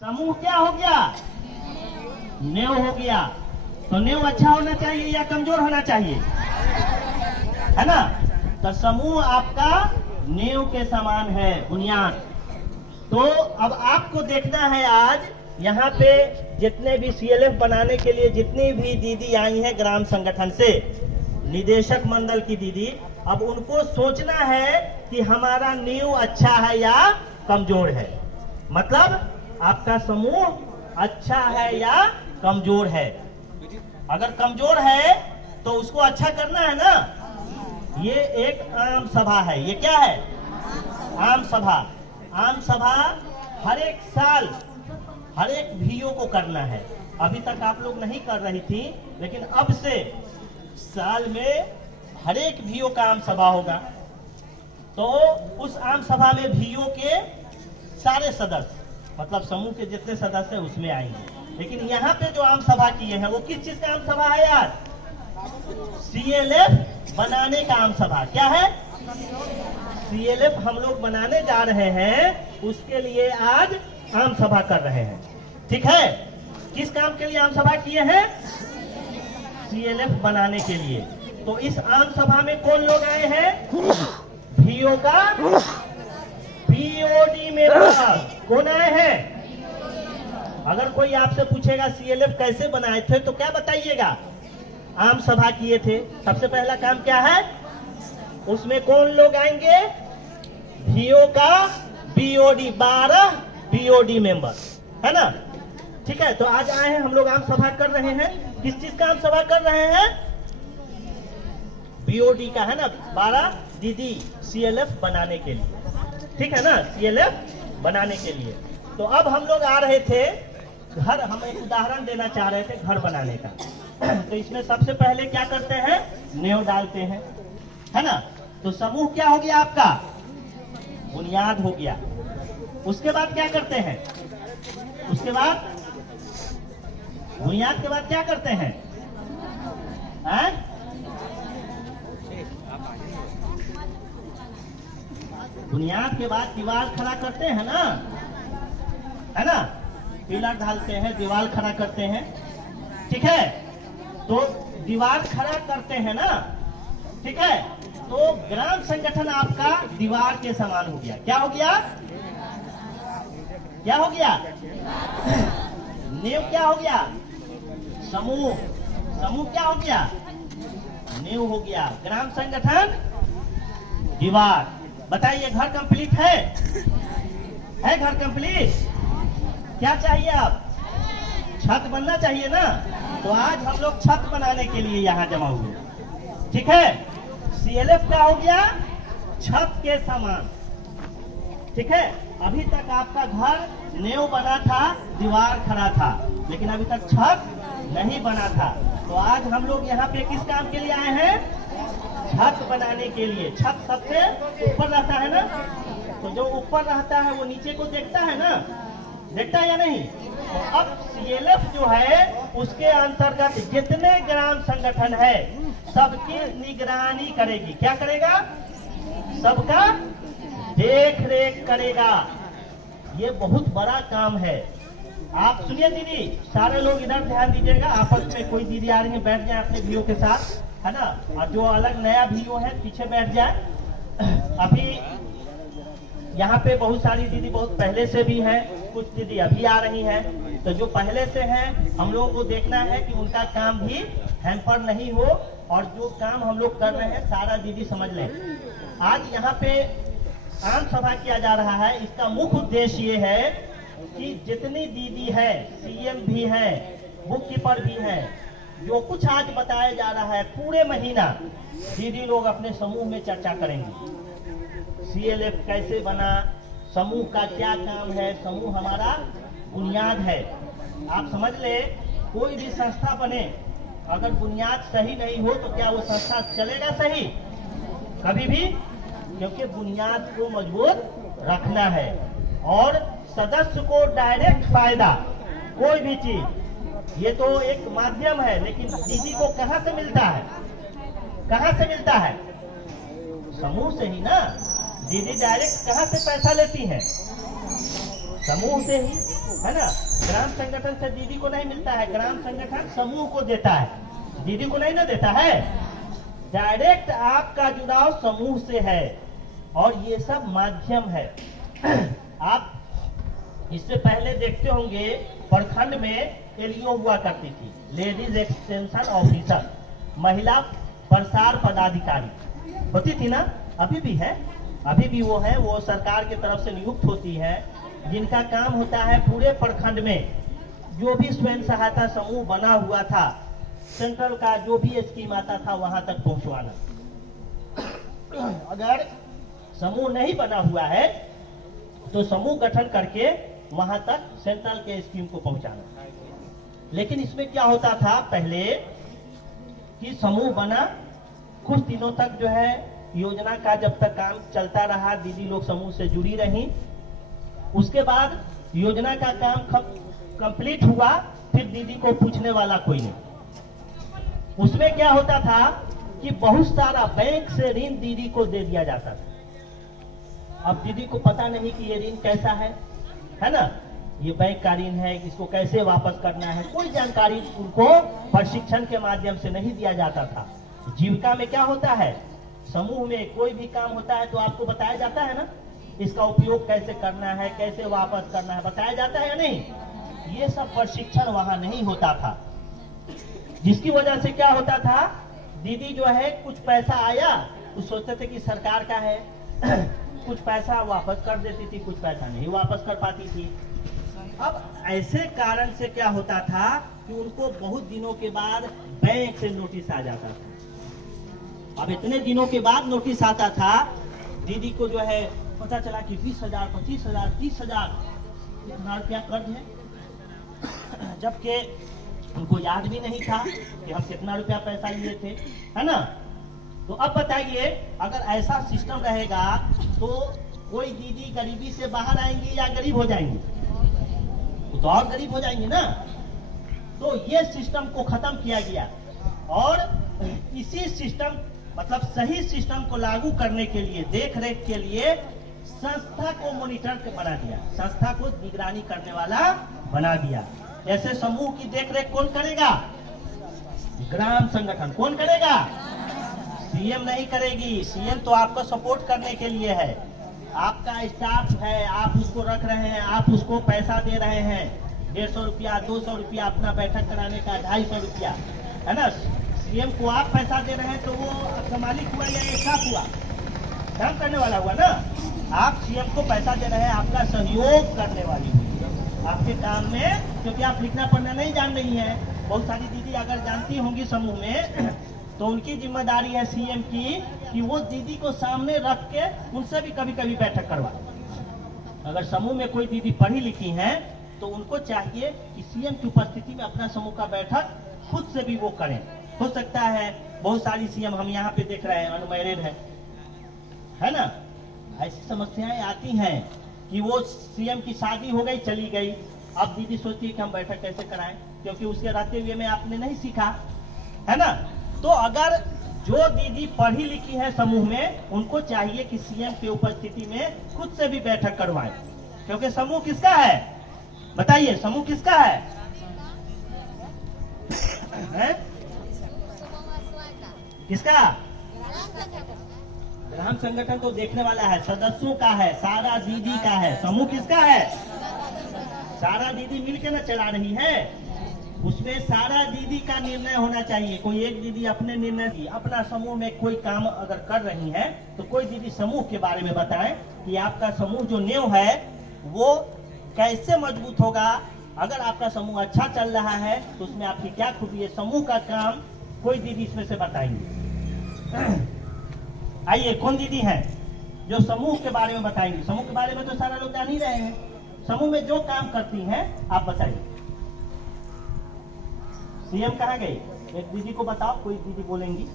समूह क्या हो गया? नेव हो गया। तो नेव अच्छा होना चाहिए या कमजोर होना चाहिए, है ना? तो समूह आपका नेव के समान है, बुनियाद। तो अब आपको देखना है, आज यहाँ पे जितने भी सीएलएफ बनाने के लिए जितनी भी दीदी आई हैं ग्राम संगठन से, निदेशक मंडल की दीदी, अब उनको सोचना है कि हमारा नींव अच्छा है या कमजोर है। मतलब आपका समूह अच्छा है या कमजोर है। अगर कमजोर है तो उसको अच्छा करना है ना। ये एक आम सभा है। ये क्या है? आम सभा। आम सभा हर एक साल हर एक भीओ को करना है। अभी तक आप लोग नहीं कर रही थी, लेकिन अब से साल में हर एक भीओ का आम सभा होगा। तो उस आम सभा में भीओ के सारे सदस्य, मतलब समूह के जितने सदस्य हैं उसमें आएंगे। लेकिन यहाँ पे जो आम सभा किए हैं वो किस चीज का आम सभा है यार? सीएलएफ बनाने का आम सभा। क्या है? सीएलएफ हम लोग बनाने जा रहे हैं, उसके लिए आज आम सभा कर रहे हैं। ठीक है? किस काम के लिए आम सभा किए हैं? सीएलएफ बनाने के लिए। तो इस आम सभा में कौन लोग आए हैं? भीओ का बीओडी मेंबर कौन आए हैं? अगर कोई आपसे पूछेगा सीएलएफ कैसे बनाए थे तो क्या बताइएगा? आम सभा किए थे। सबसे पहला काम क्या है? उसमें कौन लोग आएंगे? भीओ का बीओडी, 12 बीओडी मेंबर, है ना? ठीक है। तो आज आए हैं हम लोग, आम सभा कर रहे हैं। किस चीज का आम सभा कर रहे हैं? बीओडी का, है ना? 12 दीदी सीएलएफ बनाने के लिए। ठीक है ना? सीएलएफ बनाने के लिए। तो अब हम लोग आ रहे थे घर, हम एक उदाहरण देना चाह रहे थे घर बनाने का। तो इसमें सबसे पहले क्या करते हैं? नेव डालते हैं, है ना? तो समूह क्या हो गया आपका? बुनियाद हो गया। उसके बाद क्या करते हैं? उसके बाद बुनियाद के बाद क्या करते हैं? बुनियाद के बाद दीवार खड़ा करते हैं ना, है ना? पिलर ढालते हैं, दीवार खड़ा करते हैं। ठीक है? तो दीवार खड़ा करते हैं ना, ठीक है? तो ग्राम संगठन आपका दीवार के समान हो गया। क्या हो गया? क्या हो गया? नींव क्या हो गया? समूह। समूह क्या हो गया? नींव हो गया। ग्राम संगठन दीवार। बताइए, घर कंप्लीट है? है घर कंप्लीट? क्या चाहिए आप? छत बनना चाहिए ना। तो आज हम लोग छत बनाने के लिए यहाँ जमा हुए। ठीक है? सीएलएफ क्या हो गया? छत के समान। ठीक है? अभी तक आपका घर नेव बना था, दीवार खड़ा था, लेकिन अभी तक छत नहीं बना था। तो आज हम लोग यहाँ पे किस काम के लिए आए हैं? छत बनाने के लिए। छत सबसे ऊपर रहता है ना, तो जो ऊपर रहता है वो नीचे को देखता है ना, देखता है या नहीं? तो अब सीएलएफ जो है उसके अंतर्गत जितने ग्राम संगठन है सबकी निगरानी करेगी। क्या करेगा? सबका देख रेख करेगा। ये बहुत बड़ा काम है। आप सुनिए दीदी, सारे लोग इधर ध्यान दीजिएगा। आपस में कोई दीदी आ रही है, बैठ जाए अपने भीओ के साथ, है ना? और जो अलग नया भीओ है पीछे बैठ जाए। अभी यहाँ पे बहुत सारी दीदी बहुत पहले से भी है, कुछ दीदी अभी आ रही हैं। तो जो पहले से हैं हम लोगों को देखना है कि उनका काम भी हैम्पर नहीं हो, और जो काम हम लोग कर रहे हैं सारा दीदी समझ लें। आज यहाँ पे आम सभा किया जा रहा है। इसका मुख्य उद्देश्य ये है कि जितनी दीदी है, सीएम भी है, बुक कीपर भी है, जो कुछ आज बताया जा रहा है पूरे महीना दीदी लोग अपने समूह में चर्चा करेंगे। सीएलएफ कैसे बना, समूह का क्या काम है, समूह हमारा बुनियाद है। आप समझ ले, कोई भी संस्था बने, अगर बुनियाद सही नहीं हो तो क्या वो संस्था चलेगा सही? कभी भी। क्योंकि बुनियाद को मजबूत रखना है। और सदस्य को डायरेक्ट फायदा, कोई भी चीज, ये तो एक माध्यम है, लेकिन दीदी को कहाँ से मिलता है? कहाँ से मिलता है? समूह से ही ना। दीदी डायरेक्ट कहाँ से पैसा लेती है? समूह से ही। है ना। ग्राम संगठन से दीदी को नहीं मिलता है, ग्राम संगठन समूह को देता है, दीदी को नहीं ना देता है। डायरेक्ट आपका जुड़ाव समूह से है और ये सब माध्यम है। आप इससे पहले देखते होंगे प्रखंड में एलईओ हुआ करती थी, लेडीज एक्सटेंशन ऑफिसर, महिला प्रसार पदाधिकारी होती थी ना, अभी भी है, अभी भी वो है, वो सरकार की तरफ से नियुक्त होती है, जिनका काम होता है पूरे प्रखंड में जो भी स्वयं सहायता समूह बना हुआ था, सेंट्रल का जो भी स्कीम आता था वहां तक पहुंचवाना। अगर समूह नहीं बना हुआ है तो समूह गठन करके वहां तक सेंट्रल के स्कीम को पहुंचाना। लेकिन इसमें क्या होता था पहले कि समूह बना, कुछ दिनों तक जो है योजना का जब तक काम चलता रहा, दीदी लोग समूह से जुड़ी रही, उसके बाद योजना का काम कंप्लीट हुआ, फिर दीदी को पूछने वाला कोई नहीं। उसमें क्या होता था कि बहुत सारा बैंक से ऋण दीदी को दे दिया जाता था। अब दीदी को पता नहीं कि ये ऋण कैसा है ना, ये बैंक का ऋण है, इसको कैसे वापस करना है, कोई जानकारी उनको प्रशिक्षण के माध्यम से नहीं दिया जाता था। जीविका में क्या होता है, समूह में कोई भी काम होता है तो आपको बताया जाता है ना, इसका उपयोग कैसे करना है, कैसे वापस करना है, बताया जाता है या नहीं। ये सब प्रशिक्षण वहां नहीं होता था, जिसकी वजह से क्या होता था, दीदी जो है कुछ पैसा आया तो सोचते थे कि सरकार का है, कुछ पैसा वापस कर देती थी, कुछ पैसा नहीं वापस कर पाती थी। अब ऐसे कारण से क्या होता था कि उनको बहुत दिनों के बाद बैंक से नोटिस आ जाता था। अब इतने दिनों के बाद नोटिस आता था, दीदी को जो है पता चला कि 20,000, 25,000, 30,000 इतना रुपया कर्ज है, जबकि उनको याद भी नहीं था कि हम कितना रुपया पैसा लिए थे, है ना। तो अब बताइए, अगर ऐसा सिस्टम रहेगा तो कोई दीदी गरीबी से बाहर आएंगी या गरीब हो जाएंगी, तो और गरीब हो जाएंगे ना। तो ये सिस्टम को खत्म किया गया और इसी सिस्टम मतलब सही सिस्टम को लागू करने के लिए, देख रेख के लिए संस्था को मॉनिटर बना दिया, संस्था को निगरानी करने वाला बना दिया। ऐसे समूह की देख रेख कौन करेगा, ग्राम संगठन। कौन करेगा, सीएम नहीं करेगी, सीएम तो आपको सपोर्ट करने के लिए है, आपका स्टाफ है, आप उसको रख रहे हैं, आप उसको पैसा दे रहे हैं, 150 रुपया, 200 रुपया अपना बैठक कराने का, 250 रुपया, है ना। सीएम को आप पैसा दे रहे हैं तो वो आपका मालिक हुआ या स्टाफ हुआ, काम करने वाला हुआ ना। आप सीएम को पैसा दे रहे हैं, आपका सहयोग करने वाली हुई आपके काम में, क्योंकि आप लिखना पढ़ना नहीं जान रही हैं। बहुत सारी दीदी अगर जानती होंगी समूह में तो उनकी जिम्मेदारी है सीएम की कि वो दीदी को सामने रख के उनसे भी कभी कभी बैठक करवा। अगर समूह में कोई दीदी पढ़ी लिखी हैं तो उनको चाहिए कि सीएम की उपस्थिति में अपना समूह का बैठक खुद से भी वो करें। हो सकता है बहुत सारी सीएम हम यहाँ पे देख रहे हैं अनमैरिड है ना। ऐसी समस्याएं आती हैं कि वो सीएम की शादी हो गई, चली गई, अब दीदी सोचती है कि हम बैठक कैसे कराएं, क्योंकि उसके रहते हुए में आपने नहीं सीखा, है ना। तो अगर जो दीदी पढ़ी लिखी है समूह में, उनको चाहिए कि सीएम की उपस्थिति में खुद से भी बैठक करवाएं, क्योंकि समूह किसका है, बताइए, समूह किसका है? किसका? ग्राम संगठन तो देखने वाला है, सदस्यों का है, सारा दीदी का है। समूह किसका है? सारा दीदी मिलकर ना चला रही है, उसमें सारा दीदी का निर्णय होना चाहिए। कोई एक दीदी अपने निर्णय की, अपना समूह में कोई काम अगर कर रही है तो कोई दीदी समूह के बारे में बताएं कि आपका समूह जो नींव है वो कैसे मजबूत होगा। अगर आपका समूह अच्छा चल रहा है तो उसमें आपकी क्या खूबी है, समूह का काम कोई दीदी इसमें से बताएंगे। आइए, कौन दीदी है जो समूह के बारे में बताएंगे? समूह के बारे में तो सारा लोग जान ही रहे हैं, समूह में जो काम करती हैं आप बताइए। सीएम कहाँ गई? एक दीदी को बताओ, कोई दीदी बोलेंगी।